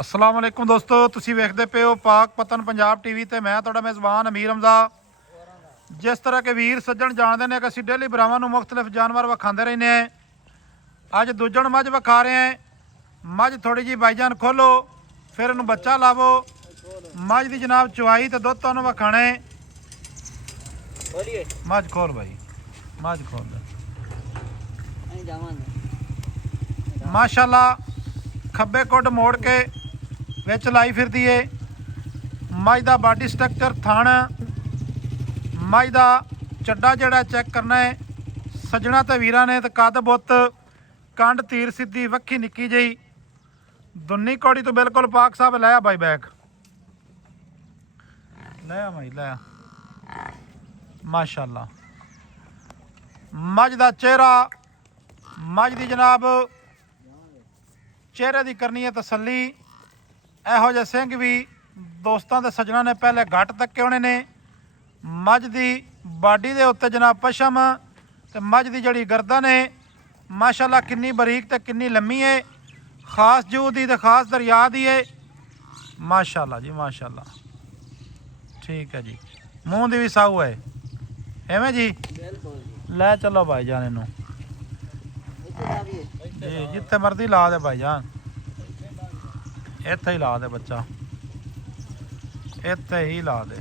अस्सलाम वालेकुम दोस्तों, तुसी वेखदे पे हो पाक पतन पंजाब टीवी ते मैं तुहाडा मेज़बान अमीर हमजा। जिस तरह के वीर सज्जन जानते हैं कि असीं डेली भरावां नूं मुख्तलिफ जानवर विखांदे रहने हैं। अज दूजण मझ विखा रहे हैं। मझ थोड़ी जी भाईजान खोलो, फिर इनू बच्चा लावो। मझ की जनाब चवाई तो दुध तुहानूं विखाणे। मझ खोल भाई, मझ खोल। माशाल्लाह खब्बे कुड मोड़ के विच लाई फिरदी है। मझ का बाडी स्ट्रक्चर थण मझ का चड्डा जड़ा चैक करना है सज्जणा ते वीरां ने। तो कद बुत कंड तीर सीधी वक्खी निक्की जी दुन्नी कौड़ी तो बिल्कुल पाक साहब लै आ बाई बैग लै आ भाई लै आ। माशाल्लाह मझ का चेहरा मझ की जनाब चेहरे की करनी है तसली। ਇਹੋ ਜਿਹੇ ਸਿੰਘ भी दोस्तों के सज्जनों ने पहले घट तके होने ने। मझ की बाडी के उत्ते जनाब पशम तो मझ की जड़ी गर्दन है माशाल्लाह किन्नी बरीक तो किन्नी लम्मी है। खास जूह की तो खास दरिया की है। माशाल्लाह जी माशाल्लाह ठीक है जी। मूँह की भी साऊ है एवें जी। लै चलो भाईजान इनू जी जिथे मर्जी ला दे भाईजान, इत्थे ही ला दे बच्चा, इत्थे ही ला दे।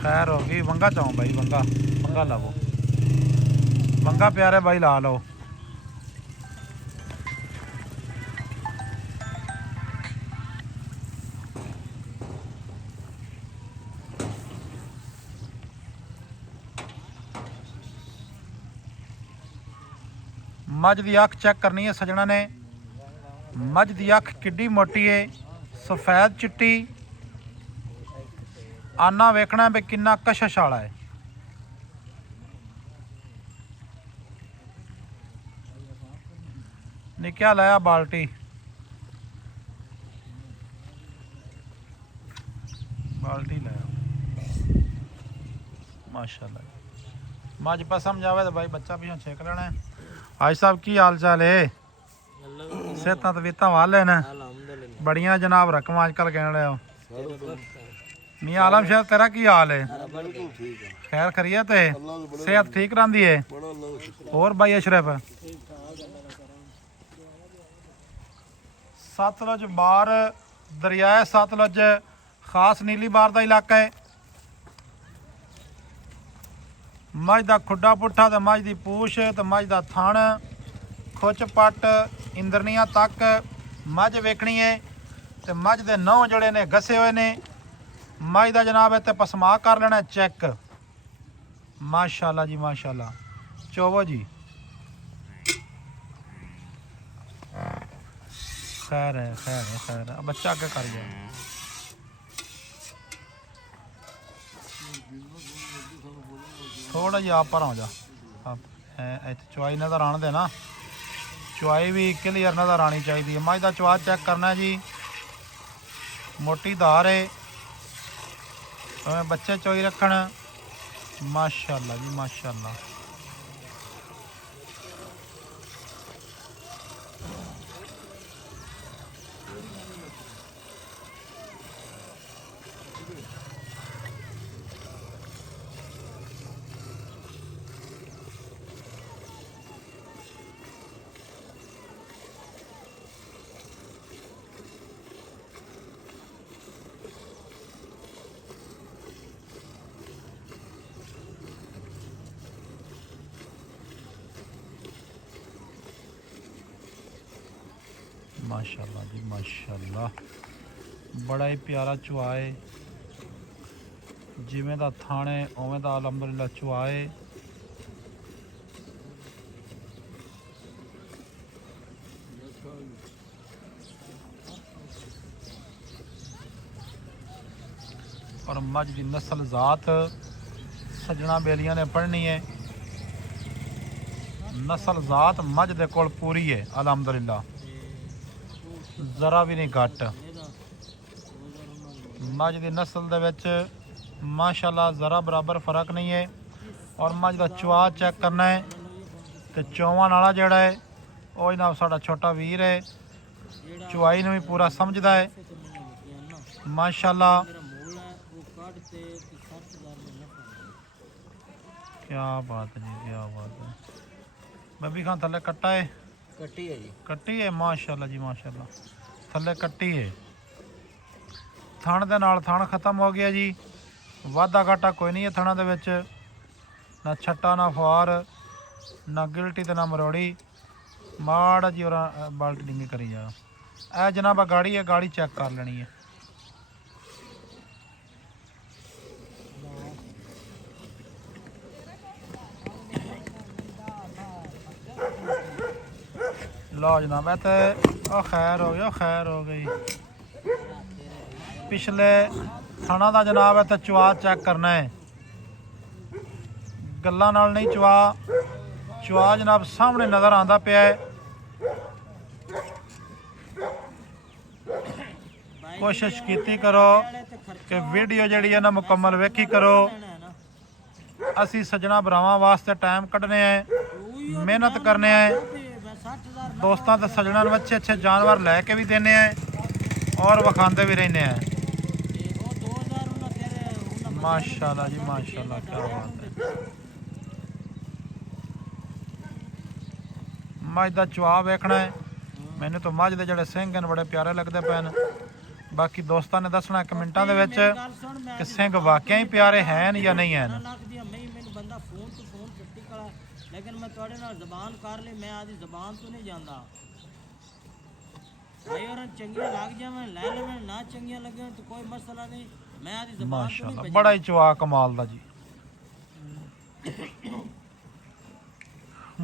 खैर हो गई वंगा चाहो भाई, वंगा वंगा लावो, वंगा प्यारे भाई ला लो। मझ की अख चेक करनी है सजना ने। मझ की अख किड्डी मोटी है, सफेद चिट्टी। आना वेखना भी किन्ना कशिश वाला है। निक्या लाया बाल्टी बाल्टी लाया माशाल्लाह। मझ पसम जावे तो भाई बच्चा पिछों छेक लेना है। आज साहब की हाल चाल है? सेहत तबीयत वाले न बड़िया जनाब रकम अजकल कह रहे हो। मियाँ आलम शाह तेरा की हाल है? खैर खरीयत है, सेहत ठीक रही है? और भाई अशरफ सतलुज बार दरियाए सतलुज खास नीली बार का इलाका है। मझ का खुड्डा पुट्ठा तो मझ की पूछ तो मझ का थण खुच पट इंद्रनिया तक मझ वेखनी है। तो मझ के नौ जोड़े ने घसे हुए ने। मझ का जनाब इतने पसमा कर लेना चेक। माशाल्लाह जी माशाल्लाह चोवो जी। खैर है खैर है खैर है। बच्चा क्या कर गया? थोड़ा जी आप पर हो जा। चुआई नज़र आने दे ना, चुआई भी क्लियर नज़र आनी चाहिए। मझ का चुआ चेक करना है जी। मोटी धार है, बच्चे चोई रखन। माशाल्लाह जी माशाल्लाह माशाल्लाह जी माशाल्लाह बड़ा ही प्यारा चुआ है। जिमें दा थाने उवें दा अलहमदुलिल्लाह चुआ है। और मझ की नस्ल जात सज्जणा बेलियां ने पढ़नी है। नस्ल जात मझ दे कोल पूरी है अलहमदुलिल्लाह, जरा भी नहीं घट। मझ की नस्ल दे विच माशाल्लाह ज़रा बराबर फ़र्क नहीं है। ਔਰ ਮੱਝ ਦਾ ਚਵਾ ਚੈੱਕ ਕਰਨਾ ਹੈ ਤੇ ਚੌਵਾਂ ਵਾਲਾ ਜਿਹੜਾ ਹੈ ਉਹ ਜਨਾਬ ਸਾਡਾ ਛੋਟਾ ਵੀਰ ਹੈ, ਚੁਆਈ ਨੂੰ ਵੀ ਪੂਰਾ ਸਮਝਦਾ ਹੈ ਮਾਸ਼ਾਅੱਲਾ। क्या बात है जी, क्या बात है। बबी खान थले कट्टा है, कट्टी है जी, कट्टी है माशाल्लाह जी माशाल्लाह, थले कट्टी है। थण दे नाल थण खत्म हो गया जी, वाधा घाटा कोई नहीं है थणा दे विच, ना छट्टा ना फुआर ना गिल्टी ते ना मरोड़ी। माड़ा जी और बाल्टी डिंगी करी जा। ए जनाब गाड़ी है, गाड़ी चेक कर लेनी है। लो जनाब तो खैर हो गया, खैर हो गई। पिछले थणा का जनाब है तो चवा चेक करना है, गल्लां नाल नहीं चवा, चवा जनाब सामने नज़र आंदा पिया है। कोशिश कीती करो कि वीडियो जिहड़ी है ना मुकम्मल वेखी करो। असी सज्जणा भरावां वास्ते टाइम कढ़ने हैं, मेहनत करने हैं, दोस्तों ते सज्जणा नूं अच्छे अच्छे जानवर लैके भी देने हैं और विखांदे भी रहने हैं। माशाल्लाह जी माशाल्लाह, क्या बात है। मझ का चवा वेखना है, मैनू तो मझ के जोड़े सिंह हैं बड़े प्यारे लगते पे हैं। बाकी दोस्तों ने दसना कमेंटा दे विच कि सिंह वाकई प्यारे हैं या नहीं हैं। लेकिन मैं थोड़े नाल ज़बान कर ली, मैं आदि ज़बान तो नहीं जाता भाई, और चंगियां लग जावे ले लेवे, ना चंगियां लगे तो कोई मसला नहीं, मैं आदि ज़बान तो नहीं। माशाल्लाह बड़ा ही चवा कमाल दा जी,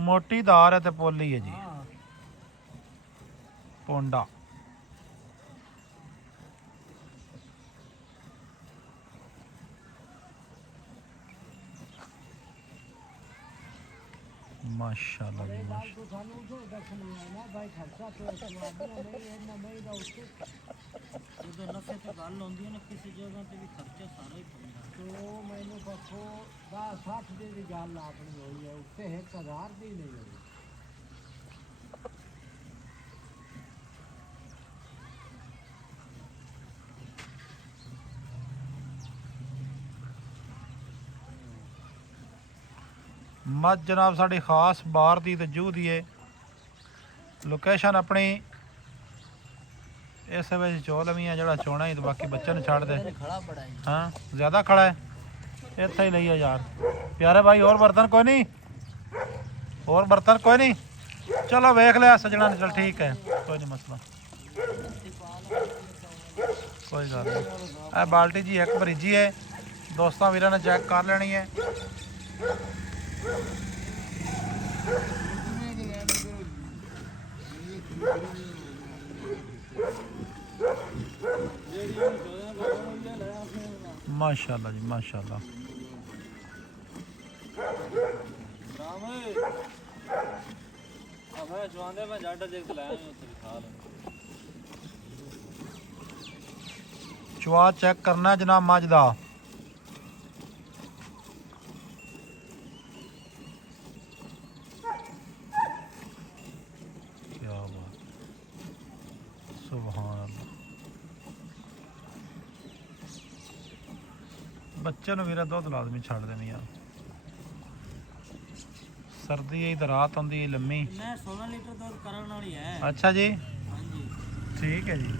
मोटी धार है ते पोली है जी, पोंडा। माशाल्लाह जी मझ जनाब साड़ी खास बाहर दी ते जूह दी है। लोकेशन अपनी इस वे चो लवी है, जरा चोना ही तो बाकी बच्चे ने छाड़ दे। हाँ ज़्यादा खड़ा है, इतना ही लिया यार प्यारे भाई। और बर्तन कोई नहीं, और बर्तन कोई नहीं, चलो वेख लिया सजना ने, चल ठीक है कोई नहीं मसला, कोई गल नहीं। बाल्टी जी एक भरीजी है, दोस्तों वीर ने चेक कर लेनी है। माशाल्लाह जी माशाल्लाह। चवा चेक करना जनाब मझ दा। क्या बात, सुभान अल्लाह। बच्चे नूं मेरा दुध लाजमी छड़ देनी यार, सर्दी है तो रात आती है लम्मी। 16 लीटर दूध करने वाली है। अच्छा जी, हाँ जी ठीक है जी।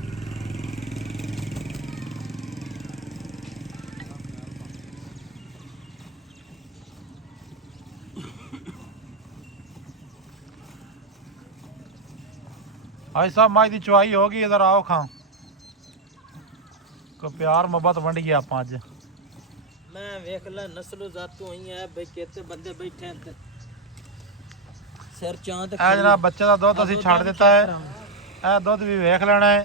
भाई साहब मझ की चुवाई होगी, इधर आओ खां को प्यार मोहब्बत वंड गया आप अज। मैं वेख ला नस्लो जातू हुई है भाई, कितने बंदे बैठे हैं सिर चांद। ए जनाब बच्चे का दुध असीं छड़ दिता है, ए दुध भी वेख लेना है।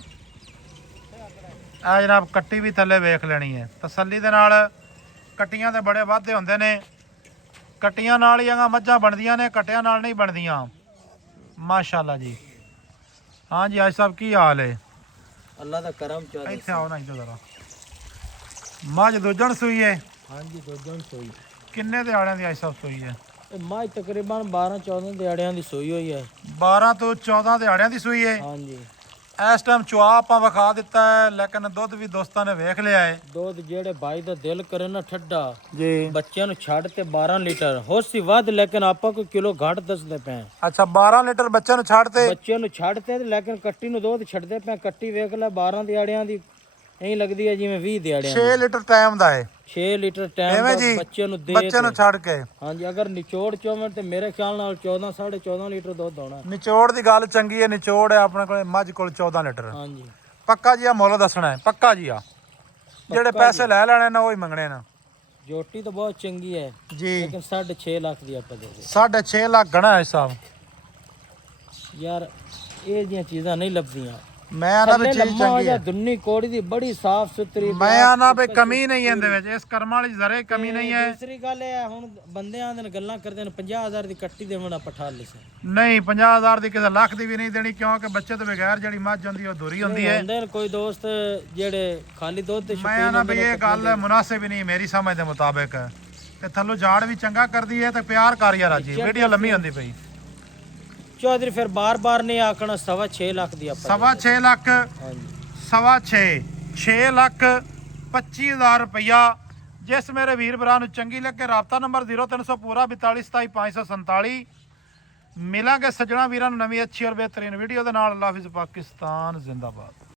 ए जनाब कट्टी भी थले वेख लेनी है, तसल्ली दे नाल। कट्टियां ते बड़े वाधे हुंदे ने, कट्टियां नाल ही मझां बनदियां ने, कट्टियां नाल नहीं बनदियां। माशाल्लाह जी। हाँ जी आज साहब की हाल है? अल्लाह दा करम चाहे। इत्थे आओ ना इधर जरा। मझ दूजण सूई है? हाँ जी दूजण सूई। ਕਿੰਨੇ ਦਿਹਾੜਿਆਂ ਦੀ ਆਈ ਸਾਹਿਬ ਸੂਈ ਹੈ? ਇਹ ਮੱਝ ਤਕਰੀਬਨ 12-14 ਦਿਹਾੜਿਆਂ ਦੀ ਸੂਈ ਹੋਈ ਹੈ। 12 ਤੋਂ 14 ਦਿਹਾੜਿਆਂ ਦੀ ਸੂਈ ਹੈ। ਹਾਂਜੀ ਇਸ ਟਾਈਮ ਚੁਆ ਆਪਾਂ ਵਿਖਾ ਦਿੱਤਾ ਹੈ, ਲੇਕਿਨ ਦੁੱਧ ਵੀ ਦੋਸਤਾਂ ਨੇ ਵੇਖ ਲਿਆ ਹੈ ਦੁੱਧ ਜਿਹੜੇ ਬਾਈ ਦਾ ਦਿਲ ਕਰੇ ਨਾ ਠੱਡਾ ਜੀ। ਬੱਚਿਆਂ ਨੂੰ ਛੱਡ ਤੇ 12 ਲੀਟਰ ਹੋ ਸੀ ਵੱਧ, ਲੇਕਿਨ ਆਪਾਂ ਕੋਈ ਕਿਲੋ ਘੱਟ ਦੱਸਦੇ ਪਏ। ਅੱਛਾ 12 ਲੀਟਰ ਬੱਚਿਆਂ ਨੂੰ ਛੱਡ ਤੇ ਬੱਚਿਆਂ ਨੂੰ ਛੱਡ ਤੇ ਲੇਕਿਨ ਕੱਟੀ ਨੂੰ ਦੁੱਧ ਛੱਡਦੇ ਪਏ। ਕੱਟੀ ਵੇਖ ਲੈ 12 ਦਿਹਾੜਿਆਂ ਦੀ ਐਂ ਲੱਗਦੀ ਹੈ ਜਿਵੇਂ 20 ਦਿਹਾੜਿਆਂ 6 ਲੀਟਰ ਟਾਈਮ ਦਾ ਹੈ 6 ਲੀਟਰ ਟਾਈਮ ਐਵੇਂ ਦਾ ਜੀ ਬੱਚਿਆਂ ਨੂੰ ਦੇ ਬੱਚਿਆਂ ਨੂੰ ਛੱਡ ਕੇ। ਹਾਂਜੀ ਅਗਰ ਨਿਚੋੜ ਚੋਵੇਂ ਤੇ ਮੇਰੇ ਖਿਆਲ ਨਾਲ 14-14.5 ਲੀਟਰ ਦੁੱਧ ਹੋਣਾ। ਨਿਚੋੜ ਦੀ ਗੱਲ ਚੰਗੀ ਹੈ, ਨਿਚੋੜ ਹੈ ਆਪਣੇ ਕੋਲ ਮੱਝ ਕੋਲ 14 ਲੀਟਰ। ਹਾਂਜੀ ਪੱਕਾ ਜੀ ਆ ਮੁੱਲ ਦੱਸਣਾ ਹੈ, ਪੱਕਾ ਜੀ ਆ ਜਿਹੜੇ ਪੈਸੇ ਲੈ ਲੈਣੇ ਨੇ ਉਹ ਹੀ ਮੰਗਣੇ ਨੇ। ਜੋਟੀ ਤਾਂ ਬਹੁਤ ਚੰਗੀ ਹੈ ਜੀ ਲੇਕਿਨ 6.5 ਲੱਖ ਦੀ ਆਪਾਂ ਦੇ ਦੇ। 6.5 ਲੱਖ ਗਣਾ ਹੈ ਸਾਹਿਬ। ਯਾਰ ਇਹ ਜੀਆਂ ਚੀਜ਼ਾਂ ਨਹੀਂ ਲੱਭਦੀਆਂ। ਮੈਂ ਆਨਾ ਵੀ ਚੀਜ਼ ਚੰਗੀ ਹੈ। ਦੁੰਨੀ ਕੋੜੀ ਦੀ ਬੜੀ ਸਾਫ ਸੁਥਰੀ। ਮੈਂ ਆਨਾ ਵੀ ਕਮੀ ਨਹੀਂ ਇਹਦੇ ਵਿੱਚ, ਇਸ ਕਰਮਾਂ ਵਾਲੀ ਜ਼ਰੇ ਕਮੀ ਨਹੀਂ ਹੈ। ਦੂਸਰੀ ਗੱਲ ਇਹ ਹੈ ਹੁਣ ਬੰਦੇ ਆਂਦੇ ਨੇ ਗੱਲਾਂ ਕਰਦੇ ਨੇ 50,000 ਦੀ ਕੱਟੀ ਦੇਵਣਾ ਪਠਾ ਲੈ ਸੇ। ਨਹੀਂ 50,000 ਦੀ ਕਿਸੇ ਲੱਖ ਦੀ ਵੀ ਨਹੀਂ ਦੇਣੀ, ਕਿਉਂਕਿ ਬੱਚੇ ਤੋਂ ਬਗੈਰ ਜਿਹੜੀ ਮੱਝ ਹੁੰਦੀ ਉਹ ਅਧੂਰੀ ਹੁੰਦੀ ਹੈ। ਹੁੰਦੇ ਨੇ ਕੋਈ ਦੋਸਤ ਜਿਹੜੇ ਖਾਲੀ ਦੁੱਧ ਤੇ ਮੈਂ ਆਨਾ ਵੀ ਇਹ ਗੱਲ ਮੁਨਾਸਿਬ ਹੀ ਨਹੀਂ ਮੇਰੀ ਸਮਝ ਦੇ ਮੁਤਾਬਿਕ। ਤੇ ਥੱਲੋਂ ਝਾੜ ਵੀ ਚੰਗਾ ਕਰਦੀ ਹੈ ਤੇ ਪਿਆਰ ਕਰ ਯਾਰ ਜੀ। ਵੀਡੀਓ ਲੰਮੀ ਹੁੰਦੀ ਪਈ। ਚੌਧਰੀ ਫਿਰ ਬਾਰ-ਬਾਰ ਨਹੀਂ ਆਖਣਾ 6.5 ਲੱਖ ਦੀ ਆਪਾਂ। 6.5 ਲੱਖ ਹਾਂਜੀ 6 ਲੱਖ 25,000 ਰੁਪਇਆ। ਜਿਸ ਮੇਰੇ ਵੀਰ ਭਰਾ ਨੂੰ ਚੰਗੀ ਲੱਗੇ ਰਾਬਤਾ ਨੰਬਰ 0300 ਪੂਰਾ 42 27 547। ਮਿਲਾਂਗੇ ਸੱਜਣਾ ਵੀਰਾਂ ਨੂੰ ਨਵੀਂ ਅੱਛੀ ਔਰ ਬਿਹਤਰੀਨ ਵੀਡੀਓ ਦੇ ਨਾਲ। ਅੱਲਾਹ ਹਾਫਿਜ਼, ਪਾਕਿਸਤਾਨ ਜ਼ਿੰਦਾਬਾਦ।